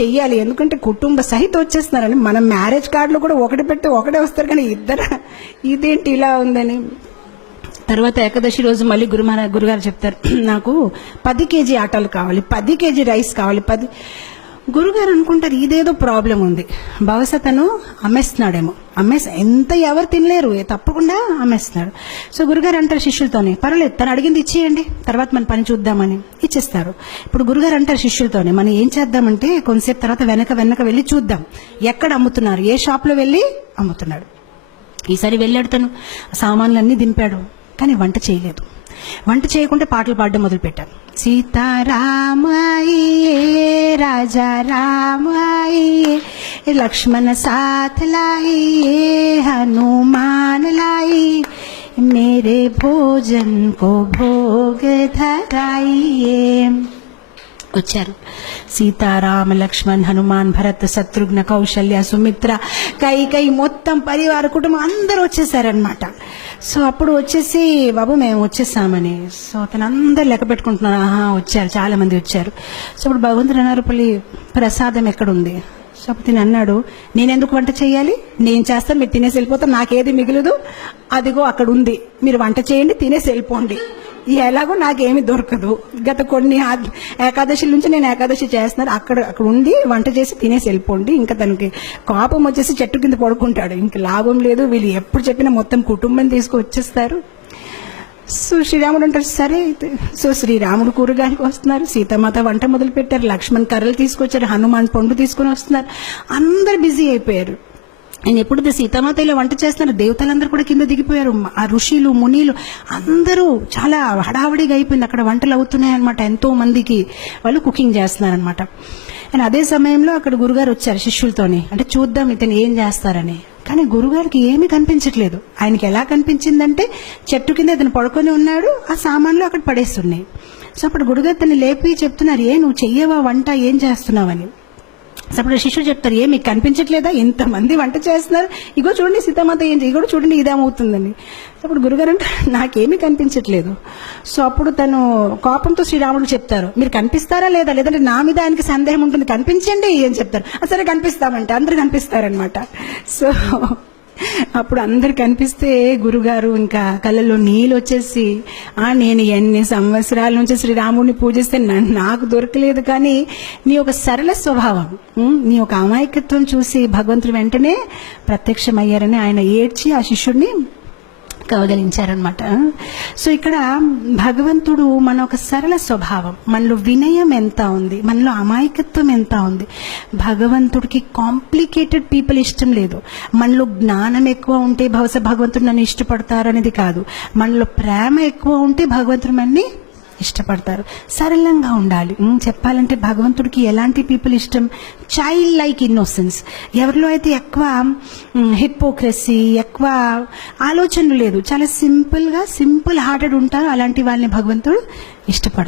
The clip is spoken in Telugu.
చెయ్యాలి. ఎందుకంటే కుటుంబ సహితం వచ్చేస్తున్నారని. మనం మ్యారేజ్ కార్డులో కూడా ఒకటి పెట్టి ఒకటే వస్తారు, కానీ ఇద్దరు ఇదేంటి ఇలా ఉందని. తర్వాత ఏకాదశి రోజు మళ్ళీ గురుగారు చెప్తారు, నాకు 10 కేజీ ఆటాలు కావాలి, 10 కేజీ రైస్ కావాలి. గురుగారు అనుకుంటారు ఇదేదో ప్రాబ్లం ఉంది, బహుశా తను అమ్మేస్తున్నాడేమో. ఎంత ఎవరు తినలేరు, తప్పకుండా అమ్మేస్తున్నాడు. సో గురుగారు అంటారు శిష్యులతోనే, పర్వాలేదు తను అడిగింది ఇచ్చేయండి, తర్వాత మన పని చూద్దామని ఇచ్చేస్తారు. ఇప్పుడు గురుగారు అంటారు శిష్యులతోనే, మనం ఏం చేద్దామంటే కొంతసేపు తర్వాత వెనక వెళ్ళి చూద్దాం ఎక్కడ అమ్ముతున్నారు, ఏ షాప్లో వెళ్ళి అమ్ముతున్నాడు. ఈసారి వెళ్ళాడు, తను సామాన్లన్నీ దింపాడు, కానీ వంట చేయలేదు. వంట చేయకుండా పాటలు పాడడం మొదలుపెట్టారు. సీతారామయ్యే రాజా రామయ్యే, లక్ష్మణ సాథ్ లాइए हनुमान लाई, मेरे भोजन को भोग धराइए. వచ్చారు సీతారామ లక్ష్మణ్ హనుమాన్ భరత్ శత్రుఘ్న కౌశల్య సుమిత్ర కైకై మొత్తం పరివార కుటుంబం అందరూ వచ్చేసారనమాట. సో అప్పుడు వచ్చేసి బాబు మేము వచ్చేసామని, సో తను అందరు లెక్క పెట్టుకుంటున్నారు, వచ్చారు చాలా మంది వచ్చారు. సో అప్పుడు భగవంతుడు అన్నారు, ప్రసాదం ఎక్కడుంది? సో అప్పుడు తిని అన్నాడు, నేనెందుకు వంట చేయాలి, నేను చేస్తాను, మీరు తినేసి వెళ్ళిపోతాను, నాకేది మిగలదు, అదిగో అక్కడ ఉంది, మీరు వంట చేయండి, తినేసి వెళ్ళిపోండి, ఎలాగో నాకేమి దొరకదు. గత కొన్ని ఏకాదశి నుంచి నేను ఏకాదశి చేస్తున్నాను, అక్కడ ఉండి వంట చేసి తినేసి వెళ్ళిపోండి. ఇంకా తనకి కోపం వచ్చేసి చెట్టు కింద పడుకుంటాడు, ఇంక లాభం లేదు, వీళ్ళు ఎప్పుడు చెప్పినా మొత్తం కుటుంబం తీసుకువచ్చేస్తారు. సో శ్రీరాముడు అంటారు సరే అయితే. సో శ్రీరాముడు కూరగాయలకు వస్తున్నారు, సీతామాత వంట మొదలు పెట్టారు, లక్ష్మణ్ కర్రలు తీసుకొచ్చారు, హనుమాన్ పండు తీసుకుని వస్తున్నారు, అందరు బిజీ అయిపోయారు. నేను ఎప్పుడు సీతామాత ఇలా వంట చేస్తున్నారు, దేవతలందరూ కూడా కింద దిగిపోయారు, ఆ ఋషులు మునీలు అందరూ చాలా హడావడిగా అయిపోయింది. అక్కడ వంటలు అవుతున్నాయి అనమాట, ఎంతో మందికి వాళ్ళు కుకింగ్ చేస్తున్నారనమాట. అండ్ అదే సమయంలో అక్కడ గురుగారు వచ్చారు శిష్యులతోని, అంటే చూద్దాం ఇతను ఏం చేస్తారని. కానీ గురుగారికి ఏమీ కనిపించట్లేదు. ఆయనకి ఎలా కనిపించిందంటే చెట్టు కింద ఇతను పడుకొని ఉన్నాడు, ఆ సామాన్లు అక్కడ పడేస్తున్నాయి. సో అప్పుడు గురుగారు తను లేపి చెప్తున్నారు, నువ్వు చెయ్యవా వంట, ఏం చేస్తున్నావని. అప్పుడు శిష్యుడు చెప్తారు, మీకు కనిపించట్లేదా, ఇంతమంది వంట చేస్తున్నారు, ఇగో చూడండి సీతామాత ఏం ఇగో చూడండి ఇదేమవుతుందని. అప్పుడు గురుగారు అంటే నాకేమీ కనిపించట్లేదు. సో అప్పుడు తను కోపంతో శ్రీరాముడు చెప్తారు, మీరు కనిపిస్తారా లేదా, లేదంటే నా మీద ఆయనకి సందేహం ఉంటుంది, కనిపించండి అని చెప్తారు. సరే కనిపిస్తామంటే అందరు కనిపిస్తారనమాట. సో అప్పుడు అందరు కనిపిస్తే గురుగారు ఇంకా కళ్ళల్లో నీళ్ళు వచ్చేసి, నేను ఎన్ని సంవత్సరాల నుంచి శ్రీరాముడిని పూజిస్తే నాకు దొరకలేదు, కానీ నీ ఒక సరళ స్వభావం, నీ ఒక అమాయకత్వం చూసి భగవంతుడు వెంటనే ప్రత్యక్షమయ్యారని ఆయన ఏడ్చి ఆ శిష్యుడిని కౌగలించారనమాట. సో ఇక్కడ భగవంతుడు మన ఒక సరళ స్వభావం, మనలో వినయం ఎంత ఉంది, మనలో అమాయకత్వం ఎంత ఉంది. భగవంతుడికి కాంప్లికేటెడ్ పీపుల్ ఇష్టం లేదు. మనలో జ్ఞానం ఎక్కువ ఉంటే బహుశా భగవంతుడు నన్ను ఇష్టపడతారు అనేది కాదు, మనలో ప్రేమ ఎక్కువ ఉంటే భగవంతుడు మనని ఇష్టపడతారు. సరళంగా ఉండాలి. చెప్పాలంటే భగవంతుడికి ఎలాంటి పీపుల్ ఇష్టం, చైల్డ్ లైక్ ఇన్నోసెన్స్. ఎవరిలో అయితే ఎక్కువ హిపోక్రసీ, ఎక్కువ ఆలోచనలు లేదు, చాలా సింపుల్ హార్టెడ్ ఉంటారు, అలాంటి వాళ్ళని భగవంతుడు ఇష్టపడతారు.